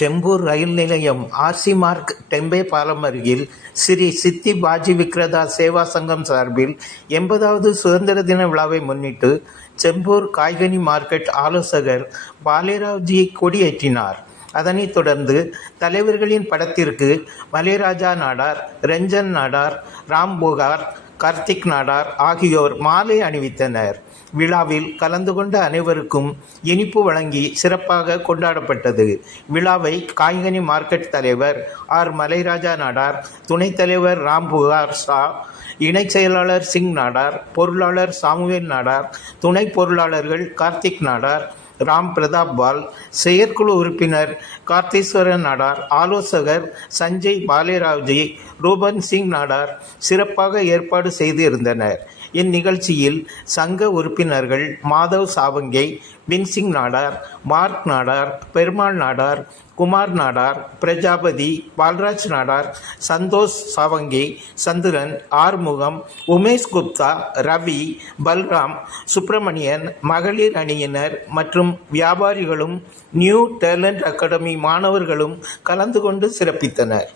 செம்பூர் ரயில் நிலையம் RC mark tempeh பாலம் அருகில் ஸ்ரீ சித்தி பாஜி விக்ரதா சேவா சங்கம் சார்பில் 80வது சுதந்திர தின விழாவை முன்னிட்டு செம்பூர் காய்கனி மார்க்கெட் ஆலோசகர் பாலேராவ்ஜி கொடியேற்றினார். அதனைத் தொடர்ந்து தலைவர்களின் படத்திற்கு மலைராஜா நாடார், ரஞ்சன் நாடார், ராம் புகார், கார்த்திக் நாடார் ஆகியோர் மாலை அணிவித்தனர். விழாவில் கலந்து கொண்ட அனைவருக்கும் இனிப்பு வழங்கி சிறப்பாக கொண்டாடப்பட்டது. விழாவை காய்கனி மார்க்கெட் தலைவர் ஆர் மலைராஜா நாடார், துணைத் தலைவர் ராம் புகார் ஷா, இணைச் செயலாளர் சிங் நாடார், பொருளாளர் சாமுவேல் நாடார், துணை பொருளாளர்கள் கார்த்திக் நாடார், ராம் பிரதாப் பால், செயற்குழு உறுப்பினர் கார்த்தீஸ்வரன் நாடார், ஆலோசகர் சஞ்சய் பாலேராவ்ஜி, ரூபன் சிங் நாடார் சிறப்பாக ஏற்பாடு செய்து இருந்தனர். இந்நிகழ்ச்சியில் சங்க உறுப்பினர்கள் மாதவ் சாவங்கை, பின்சிங் நாடார், மார்க் நாடார், பெருமாள் நாடார், குமார் நாடார், பிரஜாபதி, பால்ராஜ் நாடார், சந்தோஷ் சாவங்கி, சந்திரன், ஆறுமுகம், உமேஷ் குப்தா, ரவி, பல்ராம், சுப்பிரமணியன், மகளிர் அணியினர் மற்றும் வியாபாரிகளும் நியூ டேலண்ட் அகாடமி மாணவர்களும் கலந்து கொண்டு சிறப்பித்தனர்.